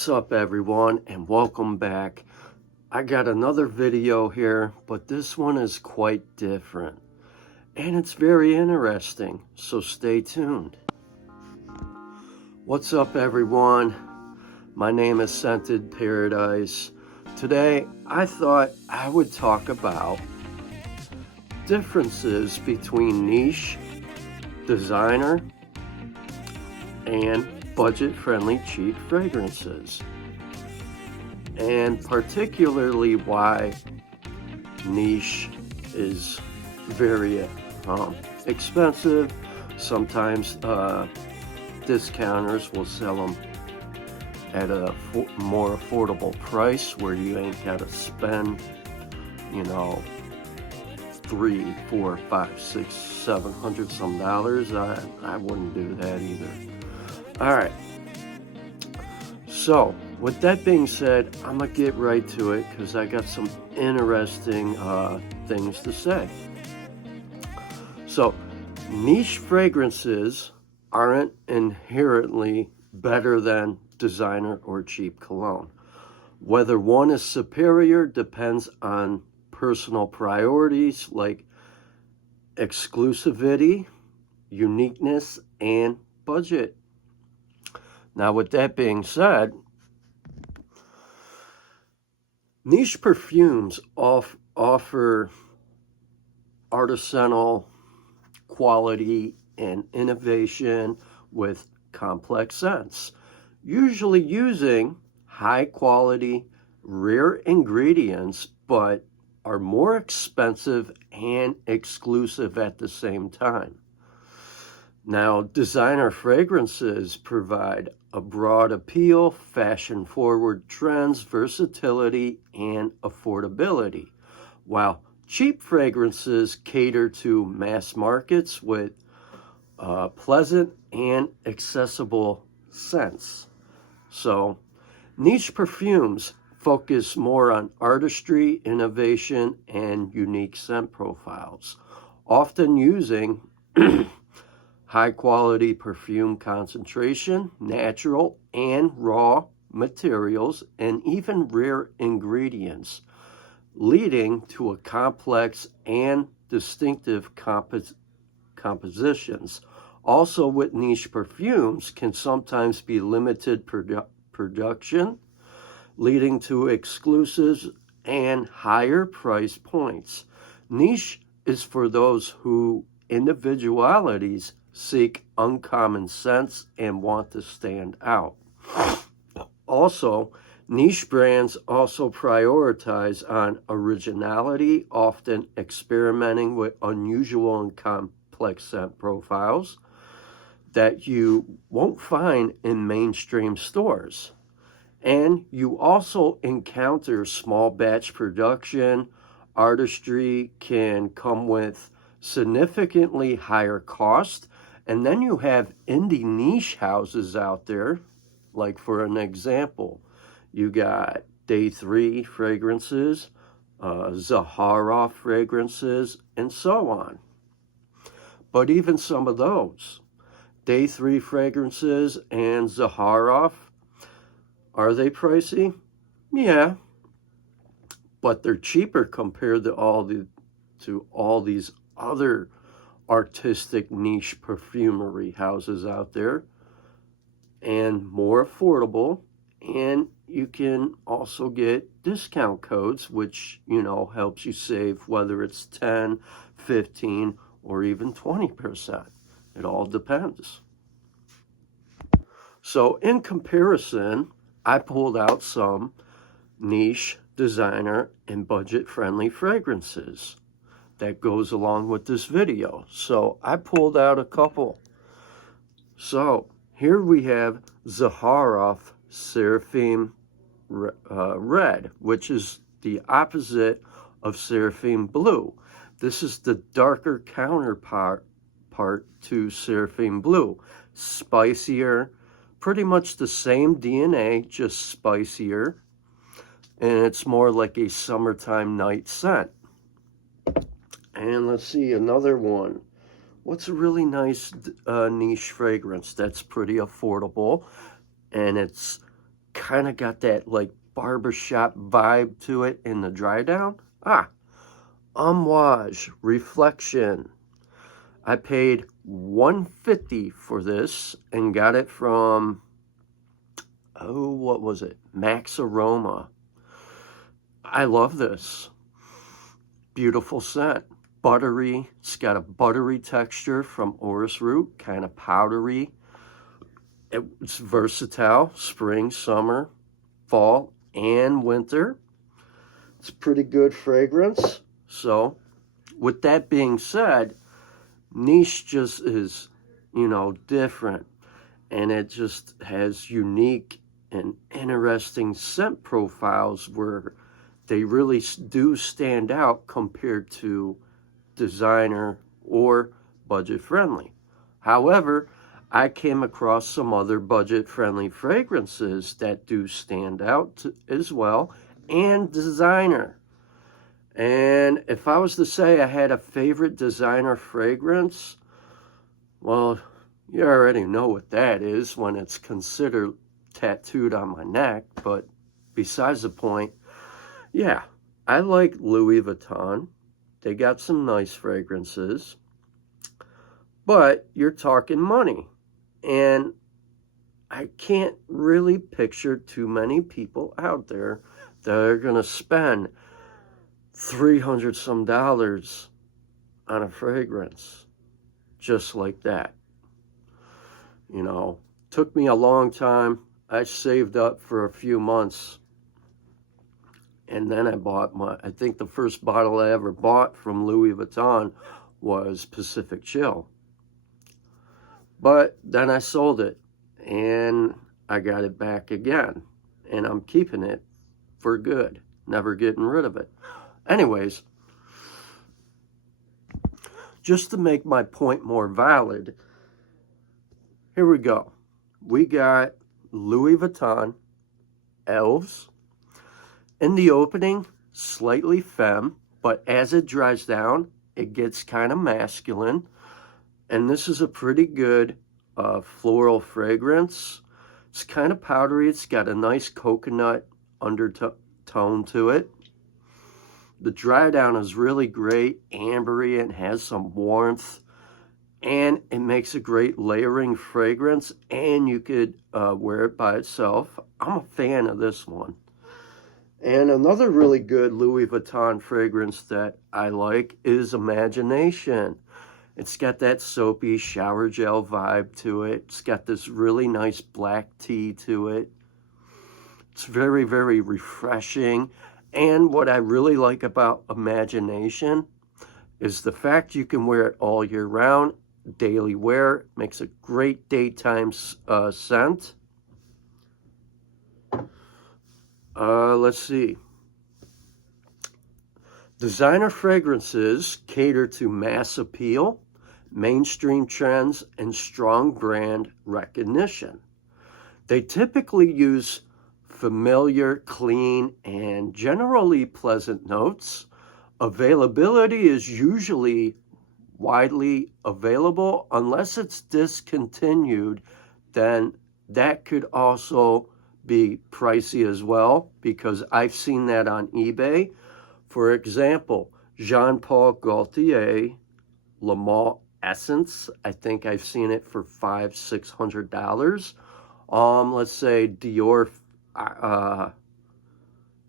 What's up everyone, and welcome back. I got another video here, but this one is quite different and it's very interesting, so stay tuned. What's up everyone, my name is Scented Paradise. Today I thought I would talk about differences between niche, designer, and budget-friendly cheap fragrances, and particularly why niche is very expensive. Sometimes discounters will sell them at a more affordable price where you ain't gotta spend, you know, $300, $400, $500, $600, $700 some dollars. I wouldn't do that either. All right, so with that being said, I'm gonna get right to it because I got some interesting things to say. So niche fragrances aren't inherently better than designer or cheap cologne. Whether one is superior depends on personal priorities like exclusivity, uniqueness, and budget. Now, with that being said, niche perfumes offer artisanal quality and innovation with complex scents, usually using high quality, rare ingredients, but are more expensive and exclusive at the same time. Now, designer fragrances provide a broad appeal, fashion-forward trends, versatility, and affordability, while cheap fragrances cater to mass markets with pleasant and accessible scents. So, niche perfumes focus more on artistry, innovation, and unique scent profiles, often using high-quality perfume concentration, natural and raw materials, and even rare ingredients, leading to a complex and distinctive compositions. Also, with niche perfumes can sometimes be limited production, leading to exclusives and higher price points. Niche is for those who individualities seek uncommon scents and want to stand out. Also, niche brands also prioritize on originality, often experimenting with unusual and complex scent profiles that you won't find in mainstream stores. And you also encounter small batch production. Artistry can come with significantly higher cost. And then you have indie niche houses out there, like for an example, you got Day 3 fragrances, Zaharoff fragrances, and so on. But even some of those, Day 3 fragrances and Zaharoff, are they pricey? Yeah, but they're cheaper compared to all these other artistic niche perfumery houses out there, and more affordable. And you can also get discount codes, which, you know, helps you save, whether it's 10, 15, or even 20%. It all depends. So in comparison, I pulled out some niche, designer, and budget-friendly fragrances that goes along with this video. So I pulled out a couple. So here we have Zaharoff Seraphim Red, which is the opposite of Seraphim Blue. This is the darker counterpart to Seraphim Blue. Spicier, pretty much the same DNA, just spicier. And it's more like a summertime night scent. And let's see, another one. What's a really nice niche fragrance that's pretty affordable, and it's kind of got that like barbershop vibe to it in the dry down. Amouage Reflection. I paid $150 for this and got it from, what was it? Max Aroma. I love this. Beautiful scent. Buttery. It's got a buttery texture from orris root, kind of powdery. It's versatile. Spring, summer, fall, and winter. It's pretty good fragrance. So, with that being said, Niche just is, different. And it just has unique and interesting scent profiles where they really do stand out compared to designer or budget friendly. However, I came across some other budget friendly fragrances that do stand out as well, and designer. And if I was to say I had a favorite designer fragrance, well, you already know what that is when it's considered tattooed on my neck. But besides the point, yeah, I like Louis Vuitton. They got some nice fragrances. But you're talking money. And I can't really picture too many people out there that are going to spend $300 some on a fragrance just like that. Took me a long time. I saved up for a few months, and then I bought I think the first bottle I ever bought from Louis Vuitton was Pacific Chill. But then I sold it, and I got it back again, and I'm keeping it for good, never getting rid of it. Anyways, just to make my point more valid, here we go. We got Louis Vuitton, Elves. In the opening, slightly femme, but as it dries down, it gets kind of masculine. And this is a pretty good floral fragrance. It's kind of powdery. It's got a nice coconut undertone to it. The dry down is really great, ambery, and has some warmth. And it makes a great layering fragrance, and you could wear it by itself. I'm a fan of this one. And another really good Louis Vuitton fragrance that I like is Imagination. It's got that soapy shower gel vibe to it. It's got this really nice black tea to it. It's very, very refreshing. And what I really like about Imagination is the fact you can wear it all year round. Daily wear. Makes a great daytime scent. Let's see. Designer fragrances cater to mass appeal, mainstream trends, and strong brand recognition. They typically use familiar, clean, and generally pleasant notes. Availability is usually widely available unless it's discontinued. Then that could also be pricey as well, because I've seen that on eBay. For example, Jean Paul Gaultier Le Male Essence, I think I've seen it for $500-600. Let's say Dior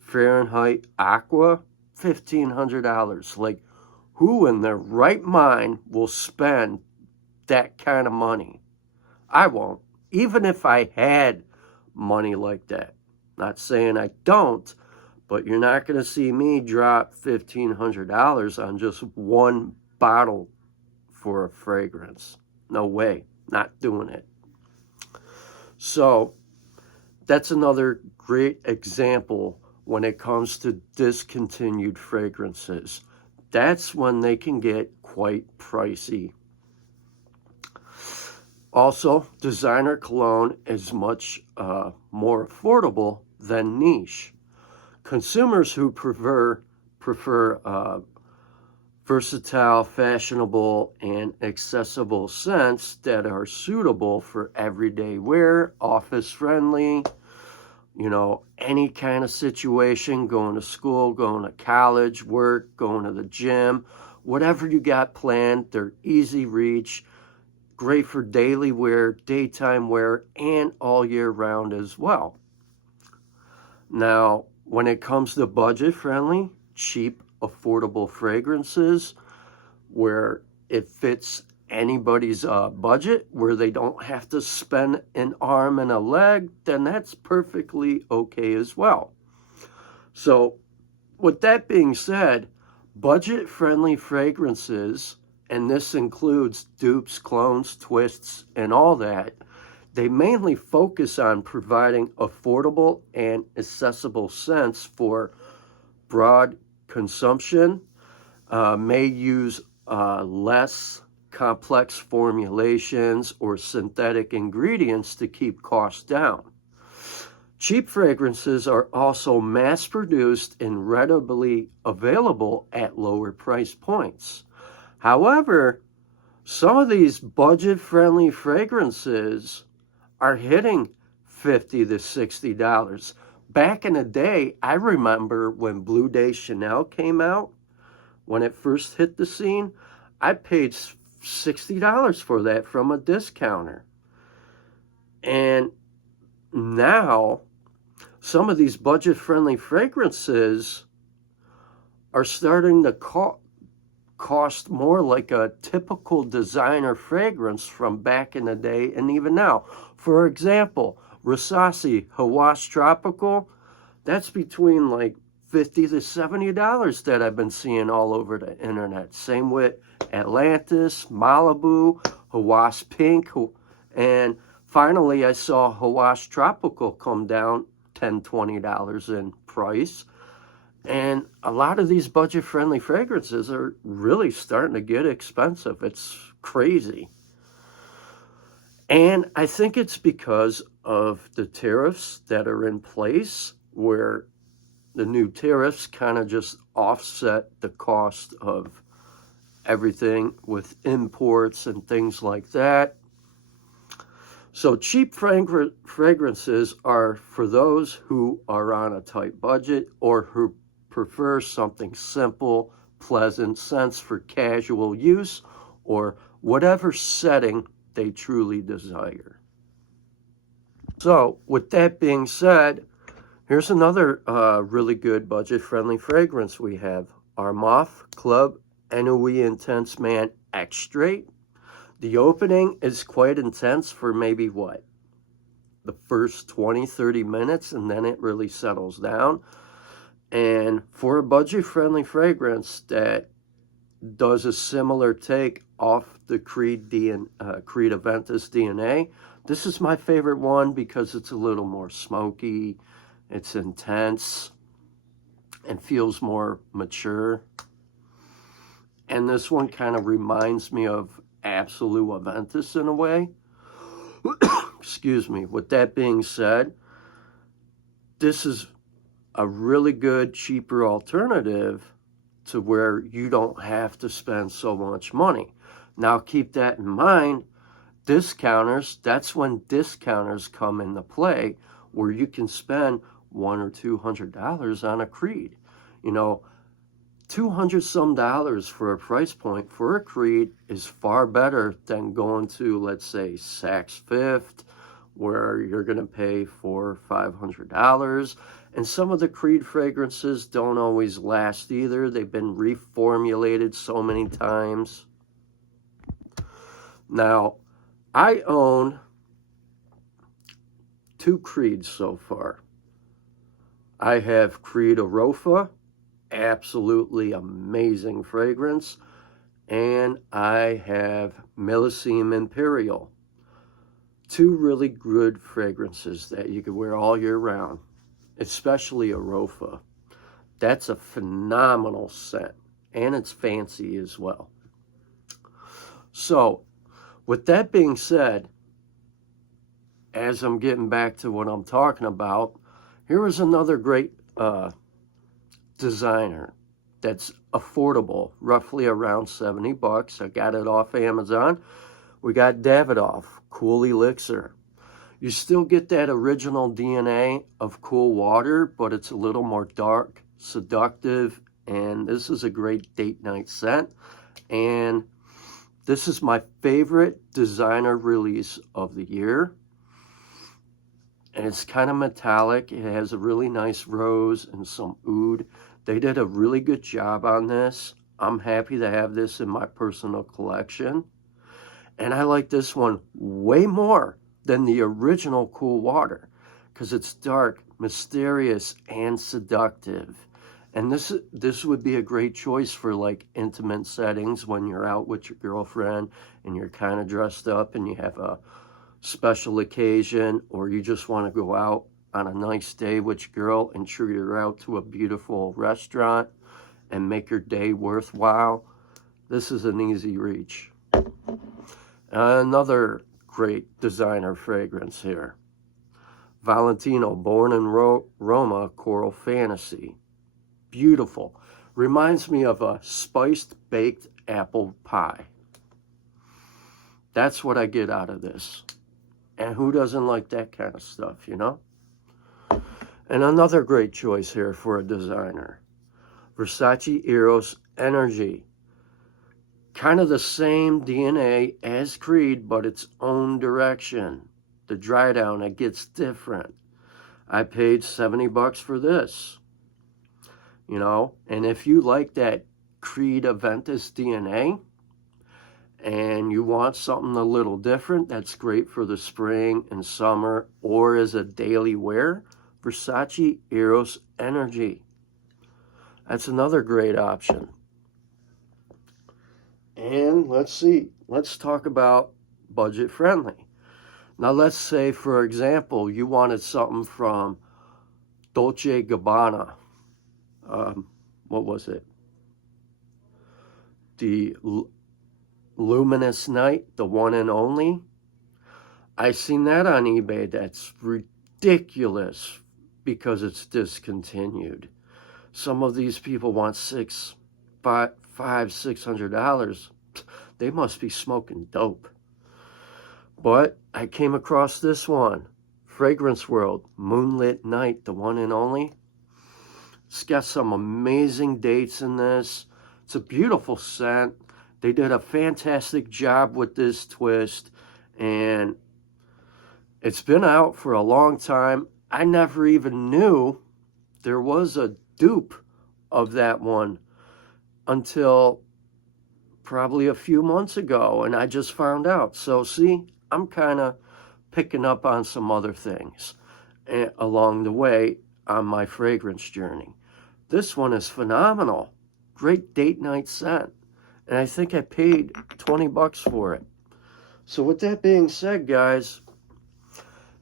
Fahrenheit Aqua, $1,500. Like, who in their right mind will spend that kind of money? I won't, even if I had money like that. Not saying I don't, but you're not going to see me drop $1,500 on just one bottle for a fragrance. No way. Not doing it. So that's another great example when it comes to discontinued fragrances. That's when they can get quite pricey. Also, designer cologne is much more affordable than niche. Consumers who prefer versatile, fashionable, and accessible scents that are suitable for everyday wear, office friendly, any kind of situation, going to school, going to college, work, going to the gym, whatever you got planned, they're easy reach, great for daily wear, daytime wear, and all year round as well. Now, when it comes to budget-friendly, cheap, affordable fragrances, where it fits anybody's budget, where they don't have to spend an arm and a leg, then that's perfectly okay as well. So, with that being said, budget-friendly fragrances, and this includes dupes, clones, twists, and all that, they mainly focus on providing affordable and accessible scents for broad consumption, may use less complex formulations or synthetic ingredients to keep costs down. Cheap fragrances are also mass-produced and readily available at lower price points. However, some of these budget-friendly fragrances are hitting $50 to $60. Back in the day, I remember when Blue Day Chanel came out, when it first hit the scene, I paid $60 for that from a discounter. And now, some of these budget-friendly fragrances are starting to cost more like a typical designer fragrance from back in the day and even now. For example, Rosasi Hawash Tropical, that's between like $50 to $70 that I've been seeing all over the internet. Same with Atlantis, Malibu, Hawash Pink, and finally I saw Hawash Tropical come down $10, $20 in price. And a lot of these budget-friendly fragrances are really starting to get expensive. It's crazy. And I think it's because of the tariffs that are in place, where the new tariffs kind of just offset the cost of everything with imports and things like that. So cheap fragrances are for those who are on a tight budget or who prefer something simple, pleasant scents for casual use or whatever setting they truly desire. So with that being said, here's another really good budget-friendly fragrance we have. Armaf Club Ennui Intense Man Extrait. The opening is quite intense for maybe the first 20-30 minutes, and then it really settles down. And for a budget-friendly fragrance that does a similar take off the Creed Aventus DNA, this is my favorite one because it's a little more smoky, it's intense, and feels more mature. And this one kind of reminds me of Absolute Aventus in a way. Excuse me. With that being said, this is a really good, cheaper alternative to where you don't have to spend so much money. Now, keep that in mind. Discounters, that's when discounters come into play, where you can spend $100 or $200 on a Creed. $200 some for a price point for a Creed is far better than going to, let's say, Saks Fifth, where you're going to pay $400 or $500. And some of the Creed fragrances don't always last either. They've been reformulated so many times. Now, I own 2 Creeds so far. I have Creed Arofa, absolutely amazing fragrance, and I have Millesime Imperial. 2 really good fragrances that you can wear all year round, especially Arofa. That's a phenomenal scent, and it's fancy as well. So, with that being said, as I'm getting back to what I'm talking about, here is another great designer that's affordable, roughly around $70. I got it off Amazon. We got Davidoff Cool Elixir. You still get that original DNA of cool water, but it's a little more dark, seductive, and this is a great date night scent. And this is my favorite designer release of the year. And it's kind of metallic. It has a really nice rose and some oud. They did a really good job on this. I'm happy to have this in my personal collection. And I like this one way more than the original Cool Water because it's dark, mysterious, and seductive. And this would be a great choice for like intimate settings when you're out with your girlfriend and you're kind of dressed up and you have a special occasion, or you just want to go out on a nice day with your girl and treat her out to a beautiful restaurant and make your day worthwhile. This is an easy reach. Another great designer fragrance here. Valentino Born in Roma Coral Fantasy. Beautiful. Reminds me of a spiced baked apple pie. That's what I get out of this. And who doesn't like that kind of stuff, you know? And another great choice here for a designer. Versace Eros Energy. Kind of the same DNA as Creed, but its own direction. The dry down, it gets different. I paid $70 for this. You know, and if you like that Creed Aventus DNA, and you want something a little different, that's great for the spring and summer or as a daily wear, Versace Eros Energy. That's another great option. And let's see, let's talk about budget friendly. Now let's say, for example, you wanted something from Dolce & Gabbana. What was it? The Luminous Night, the one and only. I seen that on eBay. That's ridiculous because it's discontinued. Some of these people want $600. They must be smoking dope. But I came across this one, Fragrance World, Moonlit Night, the one and only. It's got some amazing dates in this. It's a beautiful scent. They did a fantastic job with this twist, and it's been out for a long time. I never even knew there was a dupe of that one until probably a few months ago, and I just found out. So see, I'm kind of picking up on some other things along the way on my fragrance journey. This one is phenomenal. Great date night scent. And I think I paid $20 for it. So with that being said, guys,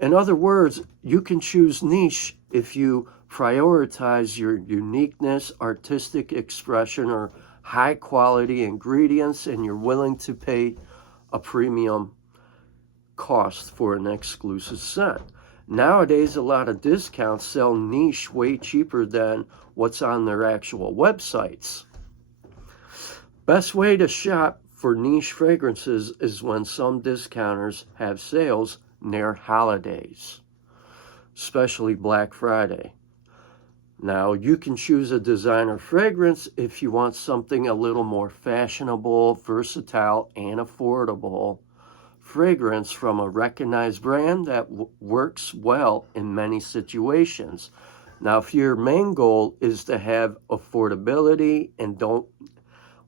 in other words, you can choose niche if you prioritize your uniqueness, artistic expression, or high quality ingredients, and you're willing to pay a premium cost for an exclusive scent. Nowadays, a lot of discounts sell niche way cheaper than what's on their actual websites. Best way to shop for niche fragrances is when some discounters have sales near holidays, especially Black Friday. Now, you can choose a designer fragrance if you want something a little more fashionable, versatile, and affordable fragrance from a recognized brand that works well in many situations. Now, if your main goal is to have affordability and don't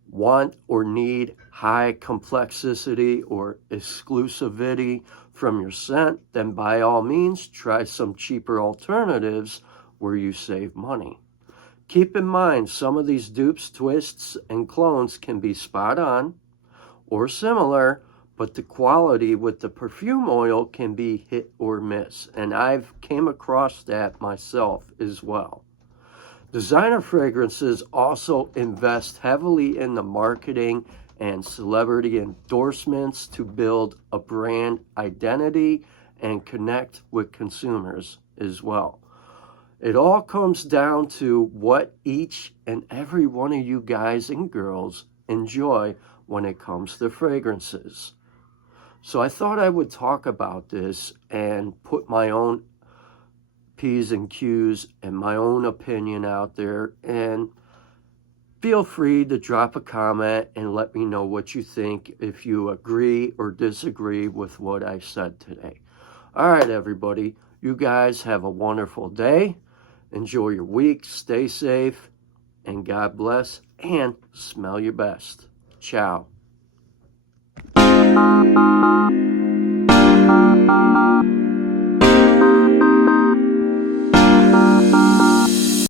want or need high complexity or exclusivity from your scent, then by all means try some cheaper alternatives where you save money. Keep in mind, some of these dupes, twists, and clones can be spot on or similar, but the quality with the perfume oil can be hit or miss, and I've came across that myself as well. Designer fragrances also invest heavily in the marketing and celebrity endorsements to build a brand identity and connect with consumers as well. It all comes down to what each and every one of you guys and girls enjoy when it comes to fragrances. So I thought I would talk about this and put my own P's and Q's and my own opinion out there, and feel free to drop a comment and let me know what you think, if you agree or disagree with what I said today. All right, everybody, you guys have a wonderful day. Enjoy your week, stay safe, and God bless, and smell your best. Ciao.